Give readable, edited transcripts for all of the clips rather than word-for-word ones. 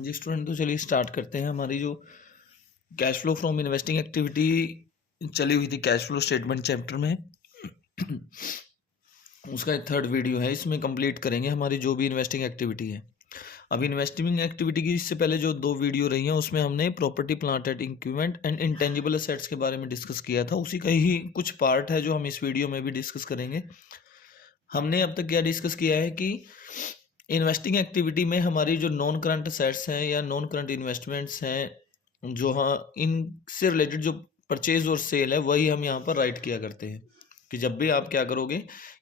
हाँ जी स्टूडेंट, तो चलिए स्टार्ट करते हैं। हमारी जो cash flow from investing activity चली हुई थी कैश फ्लो स्टेटमेंट चैप्टर में उसका एक थर्ड वीडियो है, इसमें कंप्लीट करेंगे हमारी जो भी इन्वेस्टिंग एक्टिविटी है। अब इन्वेस्टिंग एक्टिविटी की इससे पहले जो दो वीडियो रही हैं उसमें हमने property plant and equipment and intangible assets के बारे में डिस्कस किया था। उसी का ही कुछ पार्ट है जो हम इस वीडियो में भी डिस्कस करेंगे। हमने अब तक क्या डिस्कस किया है कि इन्वेस्टिंग एक्टिविटी में हमारी जो नॉन करंट असेट्स हैं या नॉन करंट इन्वेस्टमेंट्स हैं, जो हाँ इनसे रिलेटेड जो परचेज और सेल है, वही हम यहाँ पर राइट किया करते हैं कि जब भी आप क्या करोगे,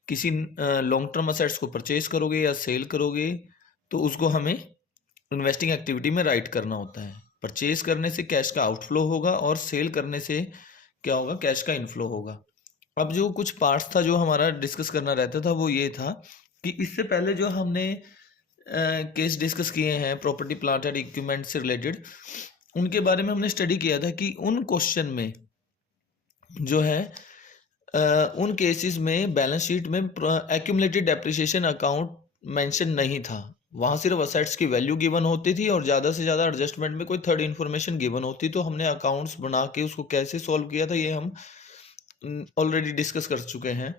किसी लॉन्ग टर्म असेट्स को परचेज करोगे या सेल करोगे तो उसको हमें इन्वेस्टिंग एक्टिविटी में राइट करना होता है। परचेज करने से कैश का आउटफ्लो होगा और सेल करने से क्या होगा, कैश का इनफ्लो होगा। अब जो कुछ पार्ट्स था जो हमारा डिस्कस करना रहता था वो ये था कि इससे पहले जो हमने केस डिस्कस किए हैं प्रॉपर्टी प्लांट एंड इक्विपमेंट से रिलेटेड, उनके बारे में हमने स्टडी किया था कि उन क्वेश्चन में जो है उन केसेस में बैलेंस शीट में एक्यूमुलेटेड डेप्रिसिएशन अकाउंट मेंशन नहीं था। वहाँ सिर्फ असेट्स की वैल्यू गिवन होती थी और ज़्यादा से ज़्यादा एडजस्टमेंट में कोई थर्ड इन्फॉर्मेशन गिवन होती, तो हमने अकाउंट्स बना के उसको कैसे सॉल्व किया था ये हम ऑलरेडी डिस्कस कर चुके हैं।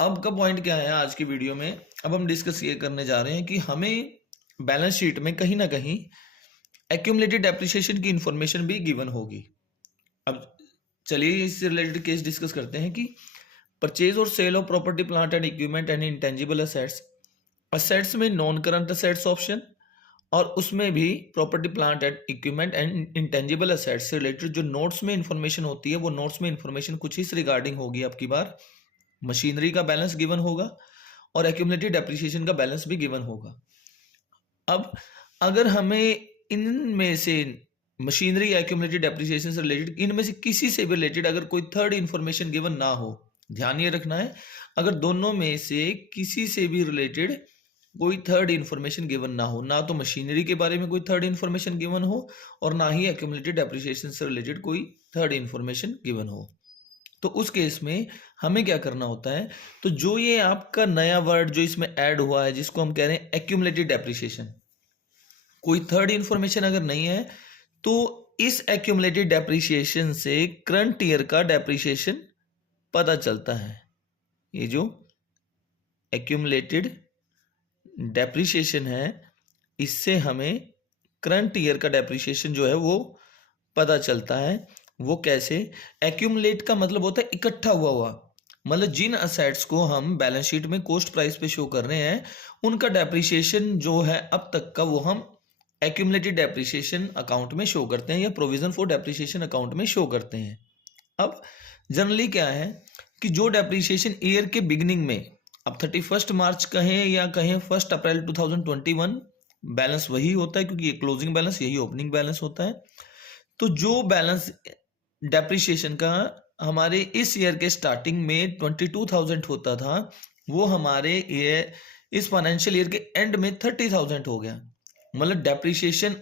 अब का पॉइंट क्या है आज की वीडियो में, अब हम डिस्कस ये करने जा रहे हैं कि हमें बैलेंस शीट में कहीं ना कहीं एक्यूमुलेटेड डेप्रिसिएशन की इंफॉर्मेशन भी गिवन होगी। अब चलिए इससे रिलेटेड केस डिस्कस करते हैं कि परचेज और sale of property plant and equipment and intangible assets में नॉन करंट असेट्स ऑप्शन, और उसमें भी property plant and equipment and intangible assets से रिलेटेड जो नोट्स में इंफॉर्मेशन होती है वो नोट्स में इंफॉर्मेशन कुछ इस रिगार्डिंग होगी। आपकी बार मशीनरी का बैलेंस गिवन होगा और एक्यूमुलेटेड डेप्रिसिएशन का बैलेंस भी गिवन होगा। अब अगर हमें इनमें से मशीनरी एक्यूमुलेटेड डेप्रिसिएशन से रिलेटेड इनमें से किसी से भी रिलेटेड अगर कोई थर्ड इंफॉर्मेशन गिवन ना हो, ध्यान ये रखना है, अगर दोनों में से किसी से भी रिलेटेड कोई थर्ड इंफॉर्मेशन गिवन ना हो, ना तो मशीनरी के बारे में कोई थर्ड इंफॉर्मेशन गिवन हो और ना ही एक्यूमुलेटेड डेप्रिसिएशन से रिलेटेड कोई थर्ड इंफॉर्मेशन गिवन हो, तो उस केस में हमें क्या करना होता है, तो जो ये आपका नया वर्ड जो इसमें ऐड हुआ है जिसको हम कह रहे हैं एक्यूमुलेटेड डेप्रिसिएशन, कोई थर्ड इंफॉर्मेशन अगर नहीं है तो इस एक्यूमुलेटेड डेप्रिसिएशन से करंट ईयर का डेप्रिसिएशन पता चलता है। ये जो एक्यूमुलेटेड डेप्रिसिएशन है इससे हमें करंट ईयर का डेप्रिसिएशन जो है वो पता चलता है। वो कैसे? एक्यूमुलेट का मतलब होता है इकट्ठा हुआ, मतलब जिन असेट्स को हम बैलेंस शीट में कॉस्ट प्राइस पे शो कर रहे हैं उनका डेप्रिसिएशन जो है अब तक का वो हम एक्यूमुलेटेड डेप्रिसिएशन अकाउंट में शो करते हैं या प्रोविजन फॉर डेप्रिसिएशन अकाउंट में शो करते हैं। अब जनरली क्या है कि जो डेप्रिसिएशन ईयर के बिगिनिंग में, अब 31 मार्च कहें या कहें 1 अप्रैल 2021, बैलेंस वही होता है क्योंकि ये क्लोजिंग बैलेंस यही ओपनिंग बैलेंस होता है। तो जो बैलेंस डेप्रिसिएशन का हमारे इस ईयर के स्टार्टिंग में 22,000 होता था वो हमारे इस फाइनेंशियल ईयर के एंड में 30,000 हो गया। मतलब डेप्रिसिएशन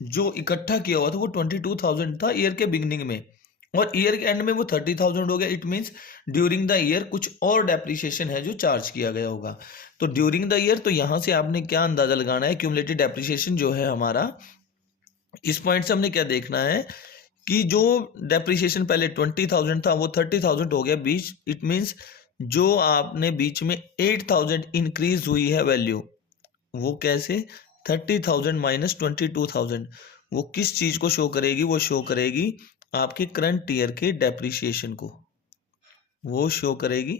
जो इकट्ठा किया हुआ था वो 22,000 था ईयर के बिगिनिंग में और ईयर के एंड में वो 30,000 हो गया। It means during the year कुछ और डेप्रिसिएशन है जो चार्ज किया गया होगा। तो ड्यूरिंग द ईयर, तो यहां से आपने क्या अंदाजा लगाना है, क्यूमुलेटेड डेप्रिसिएशन जो है हमारा, इस पॉइंट से हमने क्या देखना है कि जो डेप्रिसिएशन पहले 20,000 था वो 30,000 हो गया बीच। इट मीन्स जो आपने बीच में 8,000 इंक्रीज हुई है वैल्यू, वो कैसे 30,000 माइनस 22,000, वो किस चीज को शो करेगी, वो शो करेगी आपके करंट ईयर के डेप्रिसिएशन को, वो शो करेगी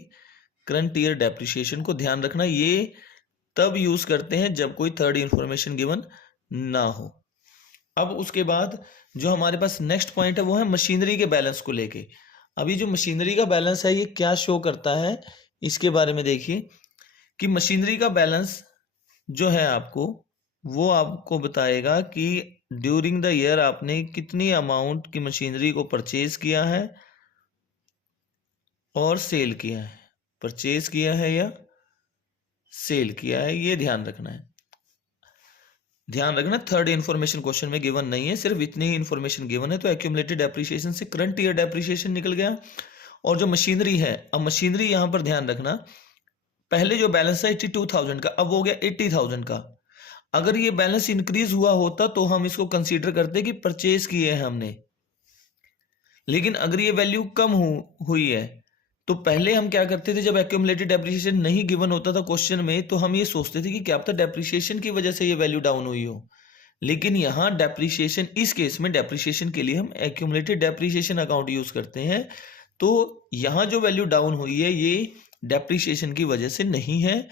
करंट ईयर डेप्रिसिएशन को। ध्यान रखना ये तब यूज करते हैं जब कोई थर्ड इंफॉर्मेशन गिवन ना हो। अब उसके बाद जो हमारे पास नेक्स्ट पॉइंट है वो है मशीनरी के बैलेंस को लेके। अभी जो मशीनरी का बैलेंस है ये क्या शो करता है, इसके बारे में देखिए कि मशीनरी का बैलेंस जो है आपको वो आपको बताएगा कि ड्यूरिंग द ईयर आपने कितनी अमाउंट की मशीनरी को परचेज किया है और सेल किया है, परचेज किया है या सेल किया है, ये ध्यान रखना है। ध्यान रखना थर्ड इंफॉर्मेशन क्वेश्चन में गिवन नहीं है, सिर्फ इतनी ही इंफॉर्मेशन गिवन है। तो एक्यूमुलेटेड डेप्रिसिएशन से करंट ईयर डेप्रिसिएशन निकल गया। और जो मशीनरी है, अब मशीनरी यहां पर ध्यान रखना, पहले जो बैलेंस है 82,000 का अब हो गया 80,000 का। अगर ये बैलेंस इंक्रीज हुआ होता तो हम इसको कंसीडर करते कि परचेज किए हैं हमने, लेकिन अगर ये वैल्यू कम हुई है तो पहले हम क्या करते थे, जब एक्यूमुलेटेड डेप्रिसिएशन नहीं गिवन होता था क्वेश्चन में, तो हम ये सोचते थे कि क्या पता डेप्रिसिएशन की वजह से ये वैल्यू डाउन हुई हो। लेकिन यहाँ डेप्रिसिएशन, इस केस में डेप्रिसिएशन के लिए हम एक्यूमुलेटेड डेप्रिसिएशन अकाउंट यूज करते हैं। तो यहाँ जो वैल्यू डाउन हुई है ये डेप्रिसिएशन की वजह से नहीं है।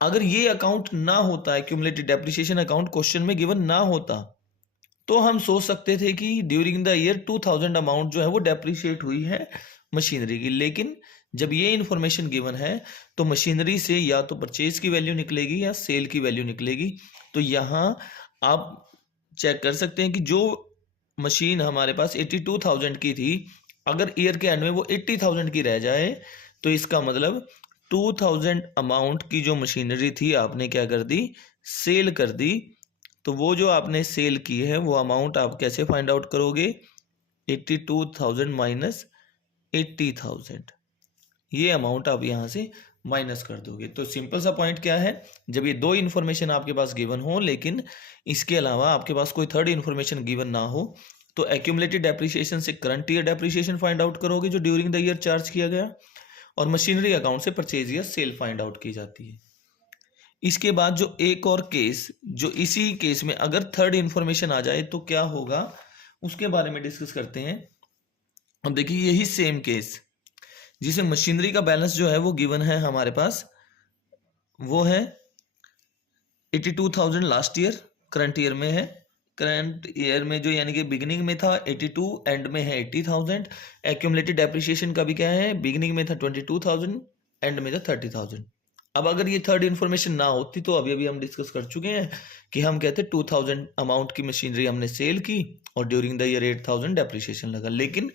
अगर ये अकाउंट ना होता, एक्यूमुलेटेड डेप्रिसिएशन अकाउंट क्वेश्चन में गिवन ना होता, तो हम सोच सकते थे कि ड्यूरिंग द ईयर 2000 अमाउंट जो है वो डेप्रिशिएट हुई है मशीनरी की। लेकिन जब ये इंफॉर्मेशन गिवन है तो मशीनरी से या तो परचेज की वैल्यू निकलेगी या सेल की वैल्यू निकलेगी। तो यहाँ आप चेक कर सकते हैं कि जो मशीन हमारे पास 82,000 की थी, अगर ईयर के एंड में वो 80,000 की रह जाए तो इसका मतलब 2000 अमाउंट की जो मशीनरी थी आपने क्या कर दी, सेल कर दी। तो वो जो आपने सेल की है वो अमाउंट आप कैसे फाइंड आउट करोगे, 82,000 माइनस 80,000, ये अमाउंट आप यहाँ से माइनस कर दोगे। तो सिंपल सा पॉइंट क्या है, जब ये दो इन्फॉर्मेशन आपके पास गिवन हो लेकिन इसके अलावा आपके पास कोई थर्ड इन्फॉर्मेशन गिवन ना हो, तो एक्यूमुलेटेड डेप्रिसिएशन से current year depreciation find out करोगे जो ड्यूरिंग द ईयर चार्ज किया गया, और मशीनरी अकाउंट से परचेज या सेल फाइंड आउट की जाती है। इसके बाद जो एक और केस, जो इसी केस में अगर थर्ड इंफॉर्मेशन आ जाए तो क्या होगा उसके बारे में डिस्कस करते हैं। अब देखिए यही सेम केस जिसमें मशीनरी का बैलेंस जो है वो गिवन है हमारे पास, वो है 82,000 लास्ट ईयर, करंट ईयर में है। करंट ईयर में जो यानी कि बिगिनिंग में था 82, एंड में है 80,000। एक्यूमुलेटेड डेप्रिसिएशन का भी क्या है, बिगिनिंग में था 22,000, एंड में था 30,000। अब अगर ये थर्ड इन्फॉर्मेशन ना होती तो अभी हम डिस्कस कर चुके हैं कि हम कहते 2000 अमाउंट की मशीनरी हमने सेल की और ड्यूरिंग द ईयर 8,000 डेप्रिसिएशन लगा। लेकिन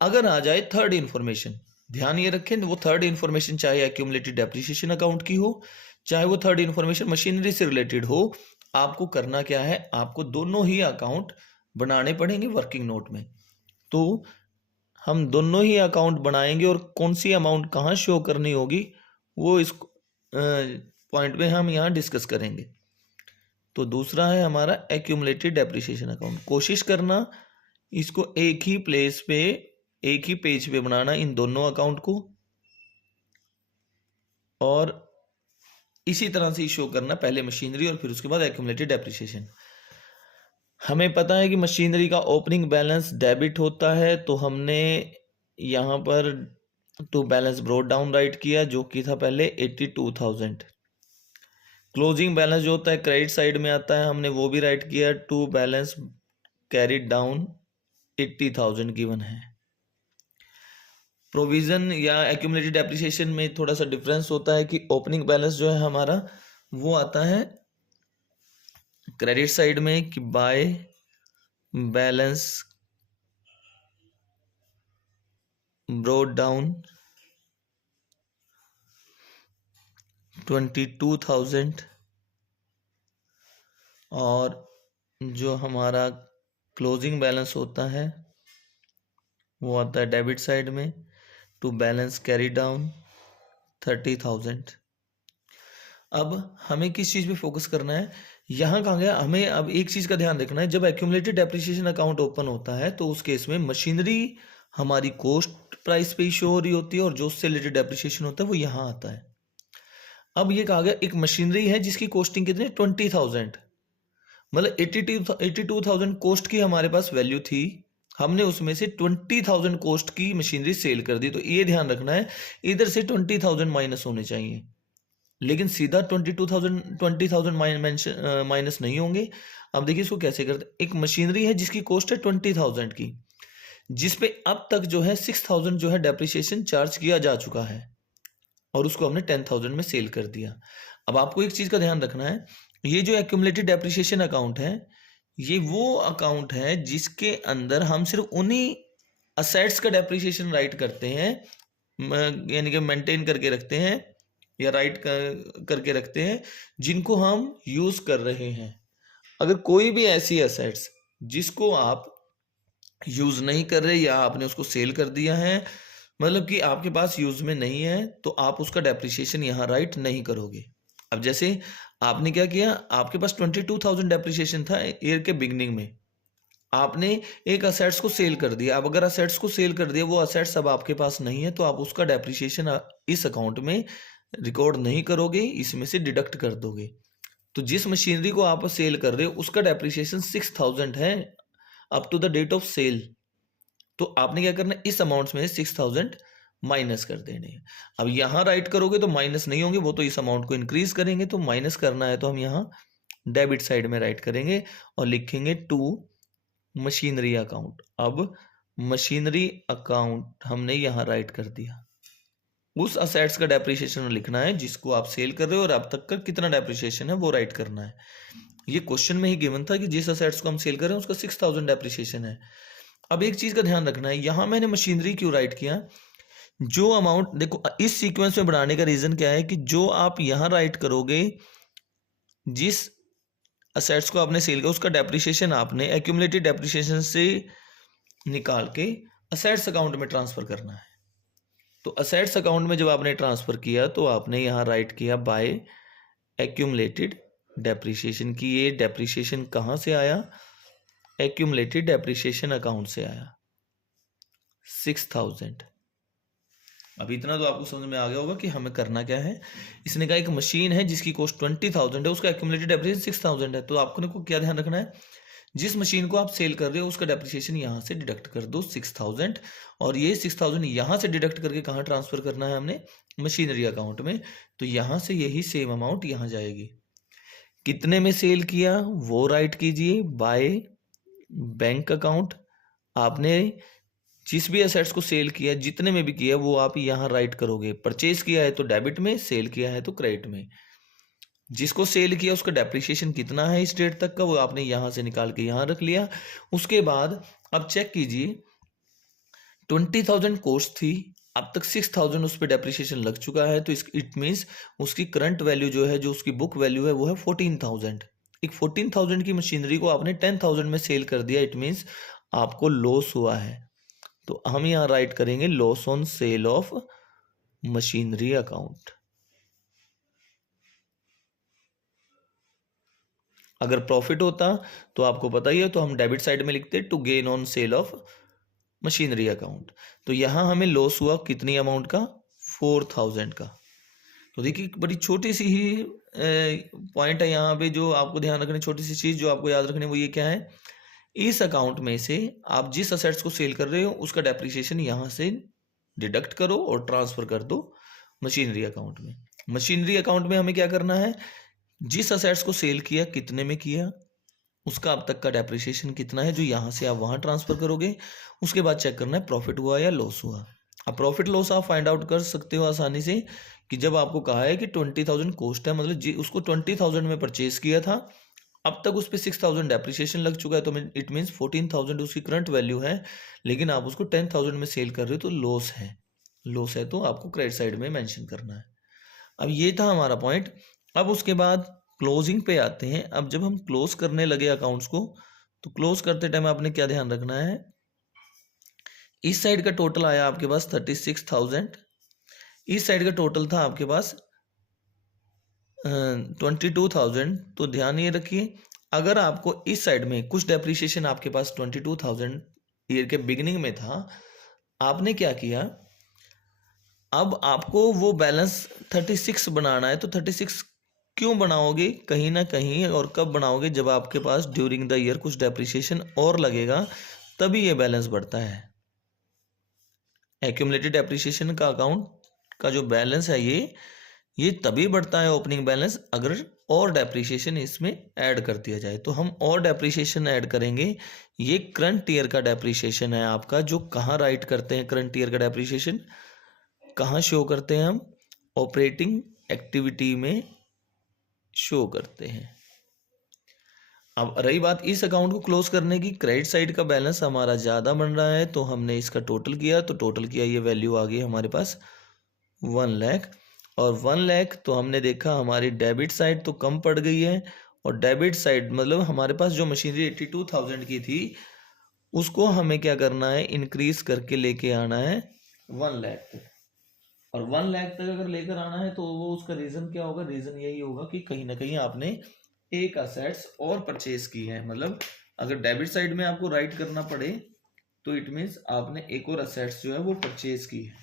अगर आ जाए थर्ड इन्फॉर्मेशन, ध्यान ये रखें वो थर्ड इन्फॉर्मेशन चाहे एक्यूमुलेटेड डेप्रिसिएशन अकाउंट की हो, चाहे वो थर्ड इन्फॉर्मेशन मशीनरी से रिलेटेड हो, आपको करना क्या है, आपको दोनों ही अकाउंट बनाने पड़ेंगे वर्किंग नोट में। तो हम दोनों ही अकाउंट बनाएंगे और कौन सी अमाउंट कहाँ शो करनी होगी वो इस पॉइंट में हम यहाँ डिस्कस करेंगे। तो दूसरा है हमारा एक्यूमुलेटेड डेप्रिसिएशन अकाउंट। कोशिश करना इसको एक ही प्लेस पे, एक ही पेज पे बनाना इन दोनों अकाउंट को, और इसी तरह से शो करना पहले मशीनरी और फिर उसके बाद एक्यूमुलेटेड डेप्रिसिएशन। हमें पता है कि मशीनरी का ओपनिंग बैलेंस डेबिट होता है, तो हमने यहाँ पर to balance brought down write किया जो कि था पहले 82,000। क्लोजिंग बैलेंस जो होता है क्रेडिट साइड में आता है, हमने वो भी राइट किया, to balance carried down 80,000 given है। प्रोविजन या एक्यूमुलेटेड डेप्रिसिएशन में थोड़ा सा डिफरेंस होता है कि ओपनिंग बैलेंस जो है हमारा वो आता है क्रेडिट साइड में कि बाय बैलेंस ब्रॉट डाउन 22,000, और जो हमारा क्लोजिंग बैलेंस होता है वो आता है डेबिट साइड में टू बैलेंस कैरी डाउन 30,000। अब हमें किस चीज़ पे फोकस करना है, यहाँ कहाँ गया, हमें अब एक चीज़ का ध्यान रखना है, जब एक्यूमुलेटेड डेप्रिसिएशन अकाउंट ओपन होता है तो उस केस में मशीनरी हमारी कॉस्ट प्राइस पे ही शो हो रही होती है और जो उससे रिलेटेड डेप्रिसिएशन होता है वो यहाँ आता है। अब ये कहा गया एक मशीनरी है जिसकी कॉस्टिंग कितनी 20,000, मतलब 82,000 कॉस्ट की हमारे पास वैल्यू थी, हमने उसमें से 20,000 कॉस्ट की मशीनरी सेल कर दी। तो ये ध्यान रखना है इधर से 20,000 माइनस होने चाहिए, लेकिन सीधा 20,000 माइनस नहीं होंगे। अब देखिए इसको कैसे करते, एक मशीनरी है जिसकी कॉस्ट है 20,000 की, जिसपे अब तक जो है 6,000 जो है डेप्रिसिएशन चार्ज किया जा चुका है और उसको हमने 10,000 में सेल कर दिया। अब आपको एक चीज का ध्यान रखना है, ये जो एक्यूमुलेटेड डेप्रिसिएशन अकाउंट है ये वो अकाउंट है जिसके अंदर हम सिर्फ उन्हीं असेट्स का डेप्रिसिएशन राइट करते हैं, यानी कि मेंटेन करके रखते हैं या राइट करके रखते हैं जिनको हम यूज कर रहे हैं। अगर कोई भी ऐसी असेट्स जिसको आप यूज नहीं कर रहे या आपने उसको सेल कर दिया है, मतलब कि आपके पास यूज में नहीं है, तो आप उसका डेप्रिसिएशन यहाँ राइट नहीं करोगे। अब जैसे आपने क्या किया, आपके पास 22,000 डेप्रिसिएशन था ईयर के बिगनिंग में, आपने एक असेट्स को सेल कर दिया। अब अगर असेट्स को सेल कर दिया, वो असेट्स अब आपके पास नहीं है, तो आप उसका डेप्रिसिएशन इस अकाउंट में रिकॉर्ड नहीं करोगे, इसमें से डिडक्ट कर दोगे। तो जिस मशीनरी को आप सेल कर रहे हो उसका डेप्रिसिएशन 6,000 है up to the date of sale, तो आपने क्या करना है, इस अमाउंट्स में 6,000 माइनस कर देने हैं। अब यहाँ राइट करोगे तो माइनस नहीं होंगे, वो तो इस अमाउंट को इंक्रीज करेंगे, तो माइनस करना है तो हम यहाँ डेबिट साइड में राइट करेंगे और लिखेंगे टू मशीनरी अकाउंट। अब मशीनरी अकाउंट हमने यहाँ राइट कर दिया, उस असेट्स का डेप्रिसिएशन लिखना है जिसको आप सेल कर रहे हो और अब तक का कितना डेप्रिसिएशन है वो राइट करना है। ये क्वेश्चन में ही गिवन था कि जिस असेट्स को हम सेल कर रहे हैं उसका 6,000 डेप्रिसिएशन है। अब एक चीज का ध्यान रखना है, यहां मैंने मशीनरी क्यों राइट किया, जो अमाउंट देखो इस सीक्वेंस में बढ़ाने का रीजन क्या है कि जो आप यहां राइट करोगे, जिस असेट्स को आपने सेल किया उसका डेप्रिसिएशन आपने एक्यूमुलेटेड डेप्रिसिएशन से निकाल के असेट्स अकाउंट में ट्रांसफर करना है। तो असेट्स अकाउंट में जब आपने ट्रांसफर किया तो आपने यहाँ राइट किया बाय एक्यूमुलेटेड डेप्रिसिएशन की। ये डेप्रिसिएशन कहाँ से आया, एक्यूमुलेटेड डेप्रिसिएशन अकाउंट से आया 6,000। अब इतना तो आपको समझ में आ गया होगा कि हमें करना क्या है। इसने कहा एक मशीन है जिसकी कॉस्ट 20,000 है, उसका एक्यूमुलेटेड डेप्रिसिएशन 6,000 है, तो आपको क्या ध्यान रखना है, जिस मशीन को आप सेल कर रहे हो उसका डेप्रिसिएशन यहाँ से डिडक्ट कर दो 6,000, और ये 6,000 यहाँ से डिडक्ट करके कहाँ ट्रांसफर करना है हमने, मशीनरी अकाउंट में। तो यहाँ से यही सेम अमाउंट यहाँ जाएगी। कितने में सेल किया वो राइट कीजिए बाय बैंक अकाउंट। आपने जिस भी असेट्स को सेल किया, जितने में भी किया, वो आप यहाँ राइट करोगे। परचेज किया है तो डेबिट में, सेल किया है तो क्रेडिट में। जिसको सेल किया उसका डेप्रिसिएशन कितना है इस डेट तक का, वो आपने यहां से निकाल के यहां रख लिया। उसके बाद अब चेक कीजिए, 20,000 कॉस्ट थी, अब तक 6,000 उस पर डेप्रिसिएशन लग चुका है, तो इट मीन्स उसकी करंट वैल्यू जो है, जो उसकी बुक वैल्यू है, वो है 14,000। एक 14,000 की मशीनरी को आपने 10,000 में सेल कर दिया, इट मीन्स आपको लॉस हुआ है। तो हम यहाँ राइट करेंगे loss on sale of machinery account. अगर प्रॉफिट होता तो आपको पता ही है, तो हम डेबिट साइड में लिखते to gain on sale of machinery account. तो यहां हमें लॉस हुआ कितनी अमाउंट का, 4,000 का। तो देखिए बड़ी छोटी सी ही पॉइंट है यहाँ पे जो आपको ध्यान रखनी, छोटी सी चीज जो आपको याद रखनी, वो ये क्या है, इस अकाउंट में से आप जिस असेट्स को सेल कर रहे हो उसका डेप्रिसिएशन यहाँ से डिडक्ट करो और ट्रांसफर कर दो मशीनरी अकाउंट में। मशीनरी अकाउंट में हमें क्या करना है, जिस असेट्स को सेल किया, कितने में किया, उसका अब तक का डेप्रिसिएशन कितना है, जो यहाँ से आप वहाँ ट्रांसफर करोगे। उसके बाद चेक करना है प्रॉफिट हुआ या लॉस हुआ। अब प्रॉफिट लॉस आप फाइंड आउट कर सकते हो आसानी से, कि जब आपको कहा है कि 20,000 कॉस्ट है, मतलब उसको 20,000 में परचेज किया था, अब तक उस पर 6,000 डेप्रिसिएशन लग चुका है, तो इट मीन्स 14,000 उसकी करंट वैल्यू है, लेकिन आप उसको 10,000 में सेल कर रहे हो, तो लॉस है। लॉस है तो आपको क्रेडिट साइड में मेंशन करना है। अब ये था हमारा पॉइंट। अब उसके बाद क्लोजिंग पे आते हैं। अब जब हम क्लोज करने लगे अकाउंट्स को, तो क्लोज करते टाइम आपने क्या ध्यान रखना है, इस साइड का टोटल आया आपके पास 36,000, इस साइड का टोटल था आपके पास 22,000। तो ध्यान ये रखिए, अगर आपको इस साइड में कुछ डेप्रिसिएशन आपके पास 22,000 ईयर के बिगिनिंग में था, आपने क्या किया, अब आपको वो बैलेंस 36 बनाना है। तो 36 क्यों बनाओगे, कहीं ना कहीं, और कब बनाओगे, जब आपके पास ड्यूरिंग द ईयर कुछ डेप्रिसिएशन और लगेगा, तभी ये बैलेंस बढ़ता है। एक्यूमुलेटेड डेप्रिसिएशन का अकाउंट का जो बैलेंस है ये तभी बढ़ता है ओपनिंग बैलेंस, अगर और डेप्रिसिएशन इसमें ऐड कर दिया जाए। तो हम और डेप्रिसिएशन ऐड करेंगे। ये करंट ईयर का डेप्रिसिएशन है आपका, जो कहाँ राइट करते हैं, करंट ईयर का डेप्रिसिएशन कहाँ शो करते हैं हम, ऑपरेटिंग एक्टिविटी में शो करते हैं। अब रही बात इस अकाउंट को क्लोज करने की, क्रेडिट साइड का बैलेंस हमारा ज़्यादा बन रहा है, तो हमने इसका टोटल किया, तो टोटल किया, ये वैल्यू आ गई हमारे पास 1 लाख। और 1 लाख तो हमने देखा हमारी डेबिट साइड तो कम पड़ गई है, और डेबिट साइड मतलब हमारे पास जो मशीनरी 82,000 की थी, उसको हमें क्या करना है, इंक्रीज करके लेके आना है 1 लाख तक। और 1 लाख तक अगर लेकर आना है तो वो उसका रीजन क्या होगा, रीजन यही होगा कि कहीं ना कहीं आपने एक असेट्स और परचेज की है। मतलब अगर डेबिट साइड में आपको राइट करना पड़े तो इट मीन्स आपने एक और असेट्स जो है वो परचेज की है,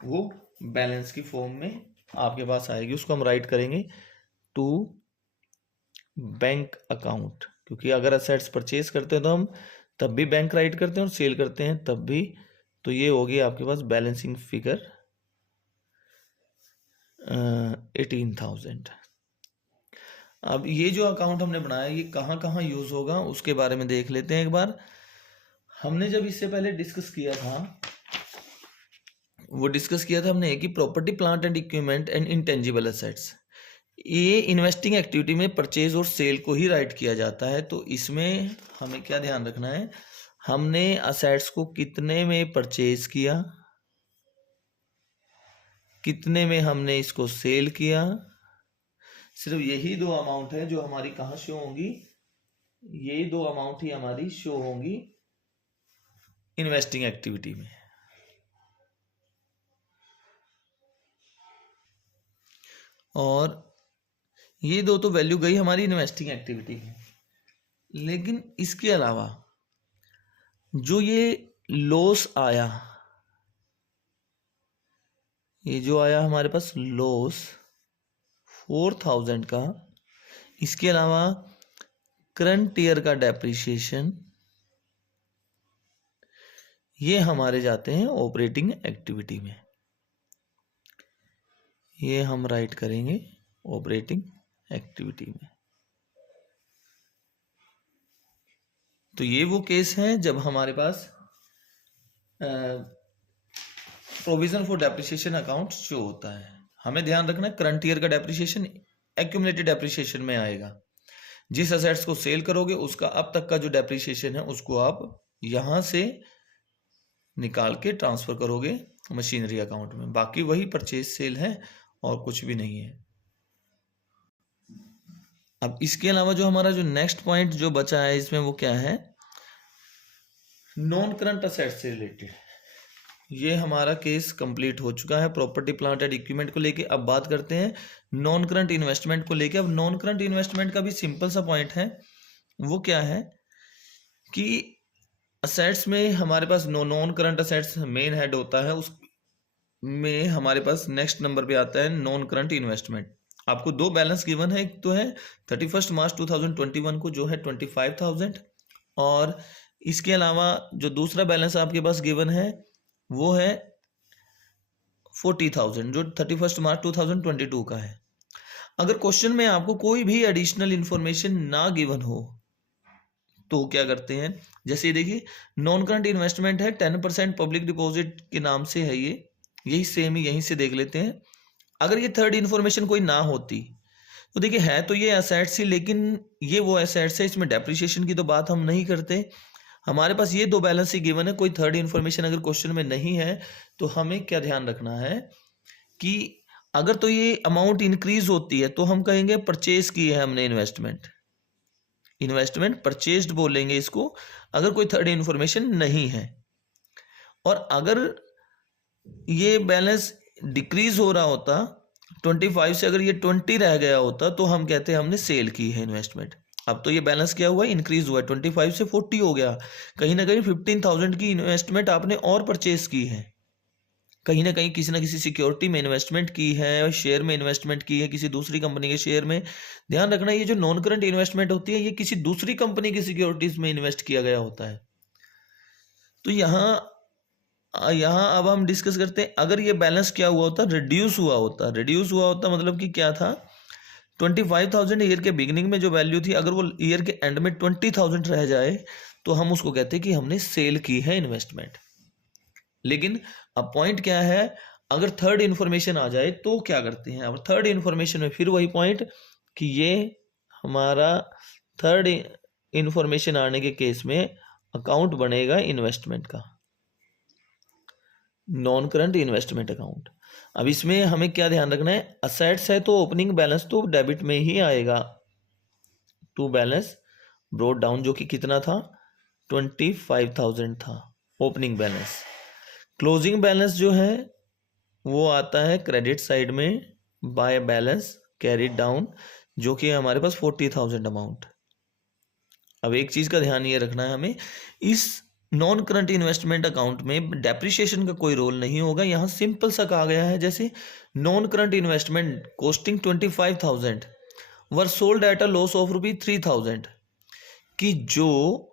वो बैलेंस की फॉर्म में आपके पास आएगी, उसको हम राइट करेंगे टू बैंक अकाउंट, क्योंकि अगर असेट्स परचेज करते हैं तो हम तब भी बैंक राइट करते हैं और सेल करते हैं तब भी। तो ये होगी आपके पास बैलेंसिंग फिगर 18,000। अब ये जो अकाउंट हमने बनाया ये कहाँ कहाँ यूज होगा उसके बारे में देख लेते हैं एक बार। हमने जब इससे पहले डिस्कस किया था, वो डिस्कस किया था हमने कि property plant and equipment and intangible assets, ये इन्वेस्टिंग एक्टिविटी में परचेज और सेल को ही राइट किया जाता है। तो इसमें हमें क्या ध्यान रखना है, हमने असेट्स को कितने में परचेज किया, कितने में हमने इसको सेल किया, सिर्फ यही दो अमाउंट है जो हमारी कहाँ शो होंगी, यही दो अमाउंट ही हमारी शो होंगी इन्वेस्टिंग एक्टिविटी में। और ये दो तो वैल्यू गई हमारी इन्वेस्टिंग एक्टिविटी में, लेकिन इसके अलावा जो ये लॉस आया, ये जो आया हमारे पास लॉस 4,000 का, इसके अलावा करंट ईयर का डेप्रिसिएशन, ये हमारे जाते हैं ऑपरेटिंग एक्टिविटी में। ये हम राइट करेंगे ऑपरेटिंग एक्टिविटी में। तो ये वो केस है जब हमारे पास provision for depreciation account show होता है। हमें ध्यान रखना है करंट ईयर का डेप्रिसिएशन एक्यूमुलेटेड डेप्रिसिएशन में आएगा। जिस असेट्स को सेल करोगे उसका अब तक का जो डेप्रिसिएशन है उसको आप यहां से निकाल के ट्रांसफर करोगे मशीनरी अकाउंट में, बाकी वही परचेज सेल है और कुछ भी नहीं है। अब इसके अलावा जो हमारा जो नेक्स्ट पॉइंट जो बचा है इसमें वो क्या है, नॉन करंट असेट्स से रिलेटेड। ये हमारा केस कंप्लीट हो चुका है प्रॉपर्टी प्लांट एंड इक्विपमेंट को लेके। अब बात करते हैं नॉन करंट इन्वेस्टमेंट को लेके। अब नॉन करंट इन्वेस्टमेंट का भी सिंपल सा पॉइंट है, वो क्या है कि असेट्स में हमारे पास non current assets main head होता है, उस में हमारे पास नेक्स्ट नंबर पे आता है नॉन करंट इन्वेस्टमेंट। आपको दो बैलेंस गिवन है, एक तो है 31 मार्च 2021 को जो है 25,000, और इसके अलावा जो दूसरा बैलेंस आपके पास गिवन है वो है 40,000 जो 31 मार्च 2022 का है। अगर क्वेश्चन में आपको कोई भी एडिशनल इंफॉर्मेशन ना गिवन हो तो क्या करते हैं, जैसे देखिए नॉन करंट इन्वेस्टमेंट है 10% पब्लिक डिपॉजिट के नाम से है, ये यही सेम ही यहीं से देख लेते हैं। अगर ये थर्ड इन्फॉर्मेशन कोई ना होती तो देखिए है तो ये एसेट्स ही, लेकिन ये वो एसेट्स है, इसमें डेप्रिसिएशन की तो बात हम नहीं करते। हमारे पास ये दो बैलेंस ही गिवन है, कोई थर्ड इन्फॉर्मेशन अगर क्वेश्चन में नहीं है तो हमें क्या ध्यान रखना है कि अगर तो ये अमाउंट इंक्रीज होती है तो हम कहेंगे परचेज की है हमने इन्वेस्टमेंट, इन्वेस्टमेंट परचेज्ड बोलेंगे इसको, अगर कोई थर्ड इन्फॉर्मेशन नहीं है। और अगर ये बैलेंस डिक्रीज हो रहा होता 25 से, अगर ये 20 रह गया होता तो हम कहते हैं हमने सेल की है इन्वेस्टमेंट। अब तो ये बैलेंस क्या हुआ, इंक्रीज हुआ है, 25 से 40 हो गया, कहीं ना कहीं 15,000 की इन्वेस्टमेंट आपने और परचेज की है, कहीं ना कहीं किसी ना किसी सिक्योरिटी में इन्वेस्टमेंट की है, शेयर में इन्वेस्टमेंट की है, किसी दूसरी कंपनी के शेयर में। ध्यान रखना ये जो नॉन करंट इन्वेस्टमेंट होती है ये किसी दूसरी कंपनी की सिक्योरिटीज में इन्वेस्ट किया गया होता है। तो यहाँ अब हम डिस्कस करते हैं, अगर ये बैलेंस क्या हुआ होता, रिड्यूस हुआ होता, रिड्यूस हुआ होता मतलब कि क्या था, 25,000 ईयर के बिगिनिंग में जो वैल्यू थी, अगर वो ईयर के एंड में 20,000 रह जाए तो हम उसको कहते हैं कि हमने सेल की है इन्वेस्टमेंट। लेकिन अब पॉइंट क्या है, अगर थर्ड इंफॉर्मेशन आ जाए तो क्या करते हैं। अब थर्ड इंफॉर्मेशन में फिर वही पॉइंट कि ये हमारा थर्ड इंफॉर्मेशन आने के केस में अकाउंट बनेगा इन्वेस्टमेंट का, नॉन करंट इन्वेस्टमेंट अकाउंट। अब इसमें हमें क्या ध्यान रखना है, असेट्स है तो ओपनिंग बैलेंस तो डेबिट में ही आएगा, टू बैलेंस ब्रोड डाउन, जो कि कितना था 25,000 था ओपनिंग बैलेंस। क्लोजिंग बैलेंस जो है वो आता है क्रेडिट साइड में बाय बैलेंस कैरिड डाउन, जो कि हमारे पास 40,000 अमाउंट। अब एक चीज का ध्यान ये रखना है हमें, इस नॉन करंट इन्वेस्टमेंट अकाउंट में डेप्रिसिएशन का कोई रोल नहीं होगा। यहाँ सिंपल सा कहा गया है, जैसे non current investment costing 25,000 were sold at a loss of ₹3,000, कि जो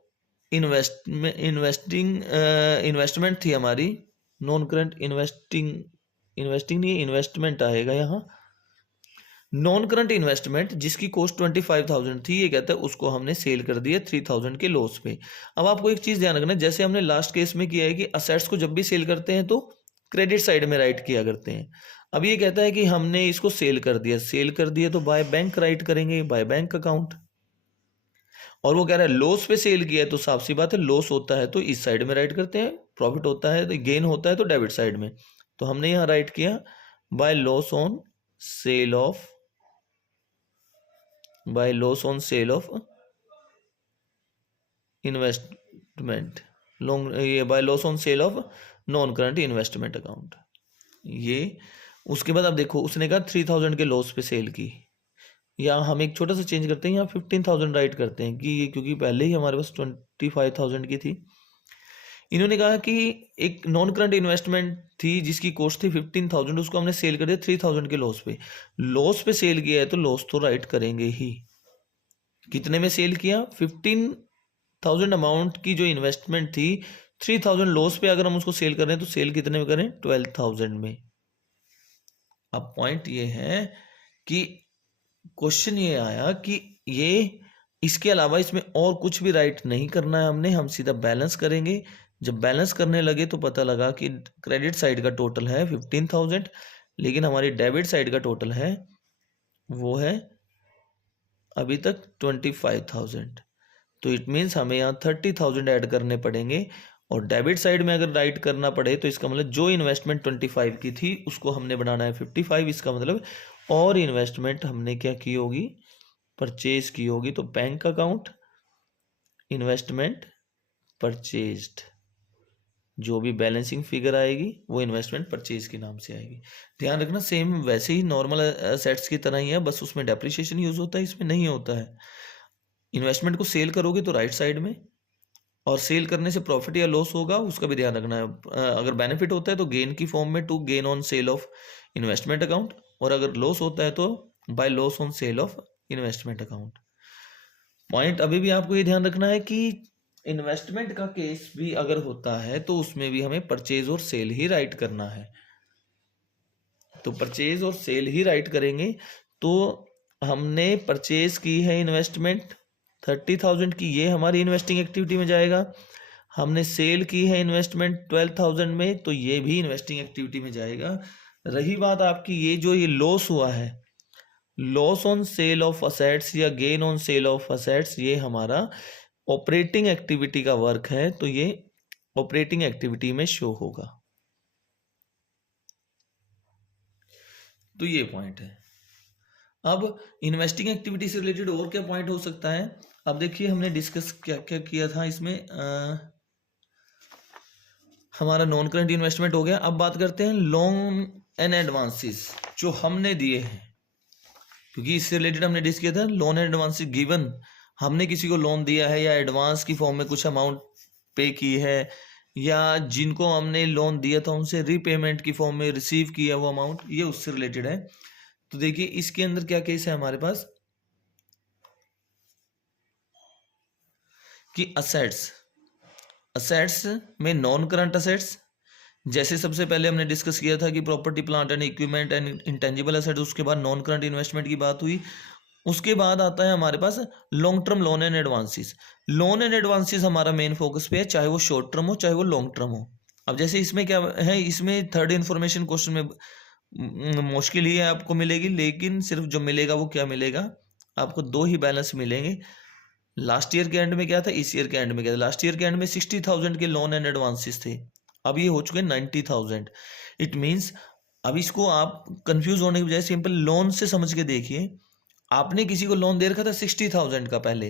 इन्वेस्टमेंट थी हमारी, नॉन करंट इन्वेस्टिंग नहीं, इन्वेस्टमेंट आएगा यहाँ, नॉन करंट इन्वेस्टमेंट जिसकी कॉस्ट 25,000 थी, ये कहता है उसको हमने सेल कर दिया 3,000 के लॉस पे। अब आपको एक चीज ध्यान रखना है, जैसे हमने लास्ट केस में किया है कि असेट्स को जब भी सेल करते हैं तो क्रेडिट साइड में राइट किया करते हैं। अब ये कहता है कि हमने इसको सेल कर दिया तो बाय बैंक राइट करेंगे, बाय बैंक अकाउंट। और वो कह रहा है लॉस पे सेल किया है, तो साफ सी बात है लॉस होता है तो इस साइड में राइट करते हैं, प्रॉफिट होता है तो गेन होता है तो डेबिट साइड में। तो हमने यहाँ राइट किया by loss on sale of investment ये by loss on sale of non current investment account. ये उसके बाद आप देखो उसने कहा 3,000 के लॉस पे सेल की, या हम एक छोटा सा चेंज करते हैं, यहाँ 15,000 राइट करते हैं कि ये क्योंकि पहले ही हमारे पास 25,000 की थी। इन्होंने कहा कि एक नॉन करंट इन्वेस्टमेंट थी जिसकी कॉस्ट थी 15,000, उसको हमने सेल कर दिया 3,000 के लॉस पे सेल किया है तो लॉस तो राइट करेंगे ही। कितने में सेल किया? 15,000 अमाउंट की जो इन्वेस्टमेंट थी, 3,000 लॉस पे अगर हम उसको सेल कर रहे हैं तो सेल कितने में करें? 12,000 में। अब पॉइंट ये है कि क्वेश्चन ये आया कि ये इसके अलावा इसमें और कुछ भी राइट नहीं करना है हमने, हम सीधा बैलेंस करेंगे। जब बैलेंस करने लगे तो पता लगा कि क्रेडिट साइड का टोटल है 15,000, लेकिन हमारी डेबिट साइड का टोटल है वो है अभी तक 25,000। तो इट मीन्स हमें यहाँ 30,000 ऐड करने पड़ेंगे, और डेबिट साइड में अगर राइट करना पड़े तो इसका मतलब जो इन्वेस्टमेंट 25 की थी उसको हमने बनाना है 55। इसका मतलब और इन्वेस्टमेंट हमने क्या की होगी? परचेज की होगी। तो बैंक अकाउंट इन्वेस्टमेंट परचेज्ड, जो भी बैलेंसिंग फिगर आएगी वो इन्वेस्टमेंट परचेज के नाम से आएगी। ध्यान रखना सेम वैसे ही नॉर्मल असेट्स की तरह ही है, बस उसमें डेप्रिसिएशन यूज होता है, इसमें नहीं होता है। इन्वेस्टमेंट को सेल करोगे तो राइट साइड में, और सेल करने से प्रॉफिट या लॉस होगा उसका भी ध्यान रखना है। अगर बेनिफिट होता है तो गेन की फॉर्म में to gain on sale of investment account, और अगर लॉस होता है तो by loss on sale of investment account. Point अभी भी आपको ये ध्यान रखना है कि इन्वेस्टमेंट का केस भी अगर होता है तो उसमें भी हमें परचेज और सेल ही राइट करना है। तो परचेज और सेल ही राइट करेंगे। तो हमने परचेज की है इन्वेस्टमेंट 30,000 की, ये हमारी इन्वेस्टिंग एक्टिविटी में जाएगा। हमने सेल की है इन्वेस्टमेंट 12,000 में, तो ये भी इन्वेस्टिंग एक्टिविटी में जाएगा। रही बात आपकी ये लॉस हुआ है, loss on sale of assets या gain on sale of assets, ये हमारा ऑपरेटिंग एक्टिविटी का वर्क है, तो ये ऑपरेटिंग एक्टिविटी में शो होगा। तो ये पॉइंट है। अब इन्वेस्टिंग एक्टिविटी से रिलेटेड और क्या पॉइंट हो सकता है? अब देखिए हमने डिस्कस क्या क्या किया था इसमें। हमारा नॉन करंट इन्वेस्टमेंट हो गया। अब बात करते हैं लोन एंड एडवांसेस जो हमने दिए हैं, क्योंकि इससे रिलेटेड हमने डिस्कस किया था लोन एंड एडवांसेस गिवन। हमने किसी को लोन दिया है या एडवांस की फॉर्म में कुछ अमाउंट पे की है, या जिनको हमने लोन दिया था उनसे रीपेमेंट की फॉर्म में रिसीव किया वो अमाउंट, ये उससे रिलेटेड है। तो देखिए इसके अंदर क्या केस है हमारे पास कि असेट्स में नॉन करंट असेट्स, जैसे सबसे पहले हमने डिस्कस किया था कि property plant and equipment and intangible assets, उसके बाद नॉन करंट इन्वेस्टमेंट की बात हुई। उसके बाद आता है हमारे पास long term loan and advances. Loan and advances हमारा मेन फोकस पे है, चाहे वो शॉर्ट टर्म हो चाहे वो लॉन्ग टर्म हो। अब जैसे इसमें क्या है, इसमें थर्ड इन्फॉर्मेशन क्वेश्चन में मुश्किल ही है आपको मिलेगी, लेकिन सिर्फ जो मिलेगा वो क्या मिलेगा, आपको दो ही बैलेंस मिलेंगे। लास्ट ईयर के एंड में क्या था, इस ईयर के एंड में क्या था। लास्ट ईयर के एंड में 60,000 के लोन एंड एडवांसेस थे, अब ये हो चुके 90,000। इट मीन्स अब इसको आप कंफ्यूज होने की बजाय सिंपल लोन से समझ के देखिए। आपने किसी को लोन दे रखा था 60,000 का पहले,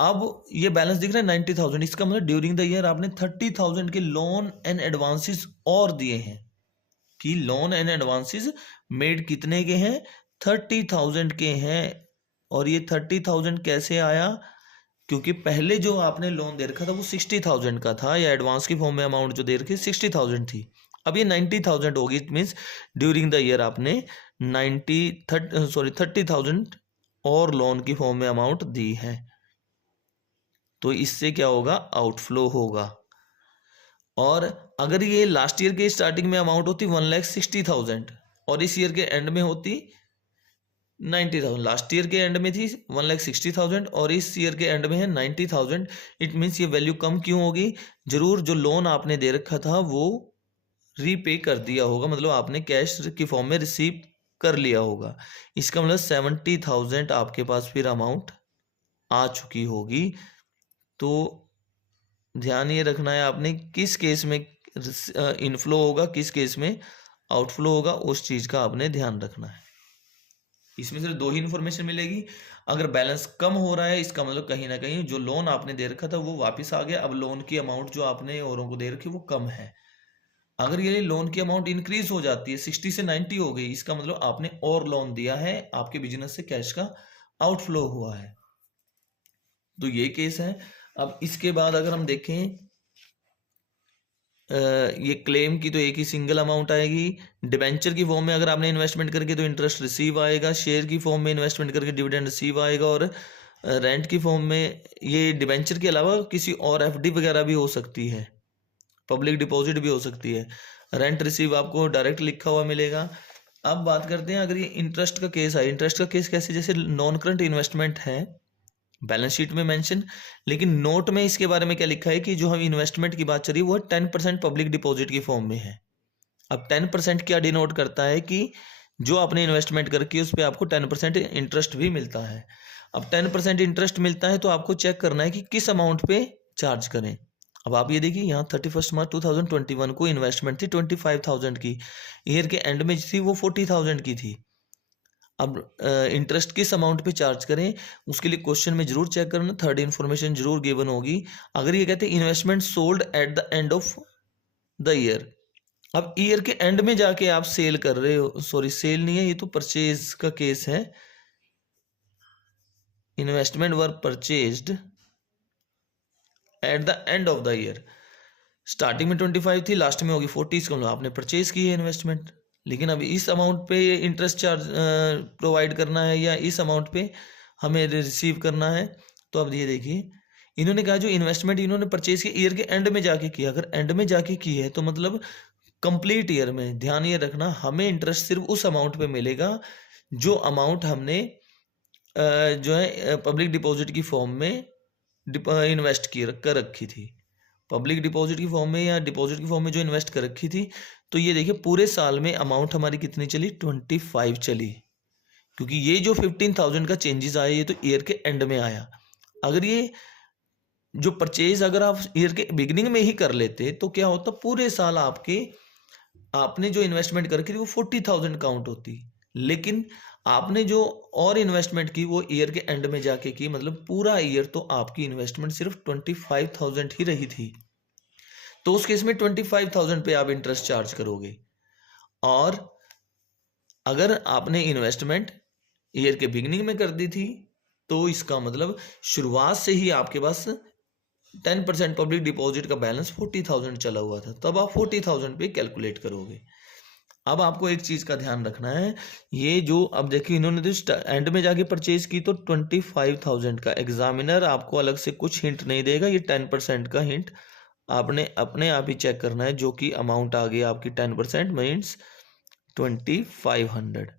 अब ये बैलेंस दिख रहा है 90,000। इसका मतलब ड्यूरिंग द ईयर आपने 30,000 के लोन एंड एडवांसेस और दिए हैं, कि लोन एंड एडवांसेस मेड कितने के हैं, 30,000 के हैं। और ये 30,000 कैसे आया, क्योंकि पहले जो आपने लोन दे रखा था वो 60,000 का था, या एडवांस की फॉर्म में अमाउंट जो दे रखी 60,000 थी, अब ये 90,000 होगी। It means during the year आपने 30,000 और लोन की फॉर्म में अमाउंट दी है, तो इससे क्या होगा, आउटफ्लो होगा। और अगर ये लास्ट ईयर के स्टार्टिंग में अमाउंट होती 1,60,000 और इस ईयर के एंड में होती 90,000, लास्ट ईयर के एंड में थी 1,60,000 और इस ईयर के एंड में है 90,000, इट मीन्स ये वैल्यू कम क्यों होगी, जरूर जो लोन आपने दे रखा था वो रीपे कर दिया होगा, मतलब आपने कैश की फॉर्म में रिसीव कर लिया होगा। इसका मतलब 70,000 आपके पास फिर अमाउंट आ चुकी होगी। तो ध्यान ये रखना है आपने किस केस में इनफ्लो होगा, किस केस में आउटफ्लो होगा, उस चीज़ का आपने ध्यान रखना है। इसमें सिर्फ दो ही इन्फॉर्मेशन मिलेगी। अगर बैलेंस कम हो रहा है इसका मतलब कहीं ना कहीं जो लोन आपने दे रखा था वो वापस आ गया, अब लोन की अमाउंट जो आपने औरों को दे रखी वो कम है। अगर ये लोन की अमाउंट इंक्रीज हो जाती है 60 से 90 हो गई, इसका मतलब आपने और लोन दिया है, आपके बिजनेस से कैश का आउटफ्लो हुआ है, तो ये केस है। अब इसके बाद अगर हम देखें ये क्लेम की, तो एक ही सिंगल अमाउंट आएगी। डिबेंचर की फॉर्म में अगर आपने इन्वेस्टमेंट करके तो इंटरेस्ट रिसीव आएगा, शेयर की फॉर्म में इन्वेस्टमेंट करके डिविडेंड रिसीव आएगा, और रेंट की फॉर्म में ये डिबेंचर के अलावा किसी और एफडी वगैरह भी हो सकती है, पब्लिक डिपॉजिट भी हो सकती है। रेंट रिसीव आपको डायरेक्ट लिखा हुआ मिलेगा। अब बात करते हैं अगर ये इंटरेस्ट का केस है, इंटरेस्ट का केस कैसे, जैसे नॉन करंट इन्वेस्टमेंट है बैलेंस शीट में मेंशन, लेकिन नोट में इसके बारे में क्या लिखा है कि जो हम इन्वेस्टमेंट की बात चल रही है वो 10% पब्लिक डिपॉजिट की फॉर्म में है। अब 10% क्या डिनोट करता है कि जो आपने इन्वेस्टमेंट करके उस पर आपको 10% इंटरेस्ट भी मिलता है। अब 10% इंटरेस्ट मिलता है तो आपको चेक करना है कि किस अमाउंट पे चार्ज करें। अब आप ये देखिए यहाँ 31 मार्च 2021 को इन्वेस्टमेंट थी 25,000 की, ईयर के एंड में थी वो 40,000 की थी। अब इंटरेस्ट किस अमाउंट पे चार्ज करें उसके लिए क्वेश्चन में जरूर चेक करना, थर्ड इन्फॉर्मेशन जरूर गिवन होगी। अगर ये कहते हैं investment sold at the end of the year, अब ईयर के एंड में जाके आप सेल कर रहे हो, सॉरी सेल नहीं है ये तो परचेज का केस है, investment were purchased at the end of the year, starting में 25 थी, लास्ट में होगी 40, इसका मतलब आपने परचेज की है इन्वेस्टमेंट, लेकिन अब इस अमाउंट पे इंटरेस्ट चार्ज प्रोवाइड करना है या इस अमाउंट पे हमें रिसीव करना है। तो अब ये देखिए इन्होंने कहा जो इन्वेस्टमेंट इन्होंने परचेज की ईयर के एंड में जाके किया, अगर एंड में जाके की है तो मतलब कंप्लीट ईयर में। ध्यान ये रखना हमें इंटरेस्ट सिर्फ उस अमाउंट पे मिलेगा जो अमाउंट हमने जो है पब्लिक डिपॉजिट की फॉर्म में इन्वेस्ट कर रखी थी, पब्लिक डिपॉजिट की फॉर्म में या डिपॉजिट की फॉर्म में जो इन्वेस्ट कर रखी थी। तो ये देखिए पूरे साल में अमाउंट हमारी कितनी चली, 25 चली, क्योंकि ये जो 15,000 का चेंजेस आया ये तो ईयर के एंड में आया। अगर ये जो परचेज अगर आप ईयर के बिगिनिंग में ही कर लेते तो क्या होता, पूरे साल आपने जो इन्वेस्टमेंट करके थी वो 40,000 काउंट होती, लेकिन आपने जो और इन्वेस्टमेंट की वो ईयर के एंड में जाके की, मतलब पूरा ईयर तो आपकी इन्वेस्टमेंट सिर्फ 25,000 ही रही थी। तो उस केस में 25,000 पे आप इंटरेस्ट चार्ज करोगे। और अगर आपने इन्वेस्टमेंट ईयर के बिगिनिंग में कर दी थी तो इसका मतलब शुरुआत से ही आपके पास 10% पब्लिक डिपॉजिट का बैलेंस 40,000 चला हुआ था, तब आप 40,000 पे कैलकुलेट करोगे। अब आपको एक चीज का ध्यान रखना है, ये जो अब देखिए इन्होंने तो एंड में जाके परचेज की तो 25,000 का, एग्जामिनर आपको अलग से कुछ हिंट नहीं देगा, ये 10% का हिंट आपने अपने आप ही चेक करना है, जो कि अमाउंट आ गई आपकी 10% मीन्स 2500।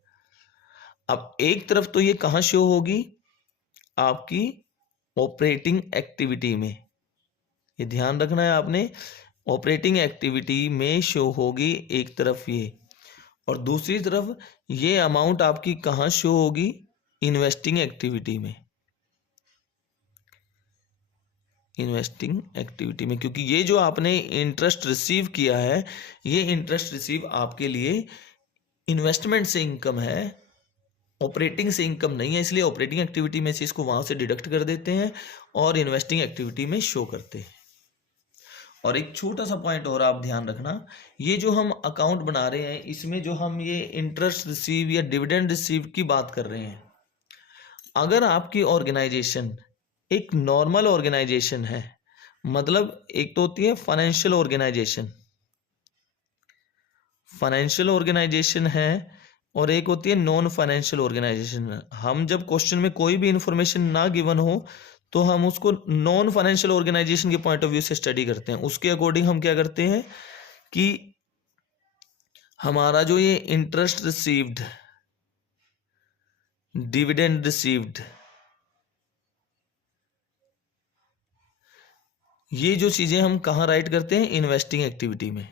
अब एक तरफ तो ये कहाँ शो होगी, आपकी ऑपरेटिंग एक्टिविटी में, ये ध्यान रखना है आपने, ऑपरेटिंग एक्टिविटी में शो होगी एक तरफ ये, और दूसरी तरफ ये अमाउंट आपकी कहाँ शो होगी, इन्वेस्टिंग एक्टिविटी में, इन्वेस्टिंग एक्टिविटी में, क्योंकि ये जो आपने इंटरेस्ट रिसीव किया है ये इंटरेस्ट रिसीव आपके लिए इन्वेस्टमेंट से इनकम है, ऑपरेटिंग से इनकम नहीं है, इसलिए ऑपरेटिंग एक्टिविटी में से इसको वहां से डिडक्ट कर देते हैं और इन्वेस्टिंग एक्टिविटी में शो करते हैं। और एक छोटा सा पॉइंट और आप ध्यान रखना, ये जो हम अकाउंट बना रहे हैं इसमें जो हम ये इंटरेस्ट रिसीव या डिविडेंड रिसीव की बात कर रहे हैं, अगर आपकी ऑर्गेनाइजेशन एक नॉर्मल ऑर्गेनाइजेशन है, मतलब एक तो होती है फाइनेंशियल ऑर्गेनाइजेशन है और एक होती है नॉन फाइनेंशियल ऑर्गेनाइजेशन। हम जब क्वेश्चन में कोई भी इंफॉर्मेशन ना गिवन हो तो हम उसको नॉन फाइनेंशियल ऑर्गेनाइजेशन के पॉइंट ऑफ व्यू से स्टडी करते हैं। उसके अकॉर्डिंग हम क्या करते हैं कि हमारा जो ये इंटरेस्ट रिसीव्ड, डिविडेंड रिसीव्ड, ये जो चीजें हम कहाँ राइट करते हैं, इन्वेस्टिंग एक्टिविटी में।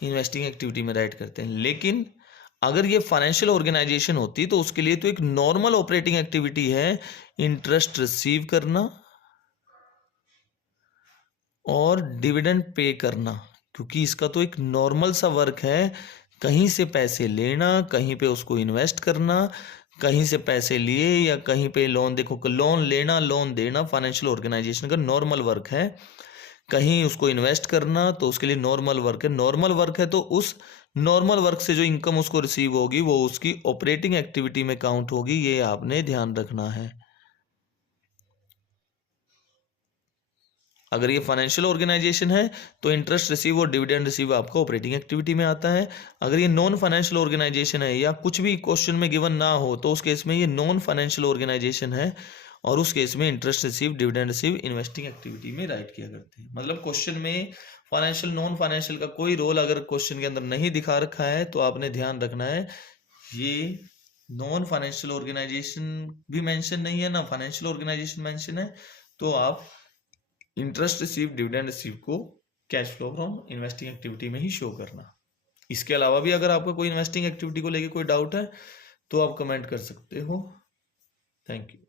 इन्वेस्टिंग एक्टिविटी में राइट करते हैं। लेकिन अगर ये फाइनेंशियल ऑर्गेनाइजेशन होती तो उसके लिए तो एक नॉर्मल ऑपरेटिंग एक्टिविटी है इंटरेस्ट रिसीव करना और डिविडेंड पे करना, क्योंकि इसका तो एक नॉर्मल सा वर्क है, कहीं से पैसे लेना, कहीं पे उसको इन्वेस्ट करना, कहीं से पैसे लिए या कहीं पे लोन, देखो लोन लेना लोन देना फाइनेंशियल ऑर्गेनाइजेशन का नॉर्मल वर्क है, कहीं उसको इन्वेस्ट करना तो उसके लिए नॉर्मल वर्क है। नॉर्मल वर्क है तो उस नॉर्मल वर्क से जो इनकम उसको रिसीव होगी वो उसकी ऑपरेटिंग एक्टिविटी में काउंट होगी, ये आपने ध्यान रखना है। अगर ये फाइनेंशियल ऑर्गेनाइजेशन है तो इंटरेस्ट रिसीव और डिविडेंड रिसीव आपका ऑपरेटिंग एक्टिविटी में आता है। अगर ये नॉन फाइनेंशियल ऑर्गेनाइजेशन है या कुछ भी क्वेश्चन में गिवन ना हो तो उस केस में ये नॉन फाइनेंशियल ऑर्गेनाइजेशन है और उस केस में interest receive dividend receive investing activity में राइट किया करते हैं। मतलब क्वेश्चन में फाइनेंशियल नॉन फाइनेंशियल का कोई रोल अगर क्वेश्चन के अंदर नहीं दिखा रखा है तो आपने ध्यान रखना है ये नॉन फाइनेंशियल ऑर्गेनाइजेशन भी मेंशन नहीं है ना फाइनेंशियल ऑर्गेनाइजेशन मेंशन है, तो आप इंटरेस्ट रिसीव डिविडेंड रिसीव को cash flow from investing activity में ही शो करना। इसके अलावा भी अगर आपका कोई इन्वेस्टिंग एक्टिविटी को लेके कोई डाउट है तो आप कमेंट कर सकते हो। Thank you.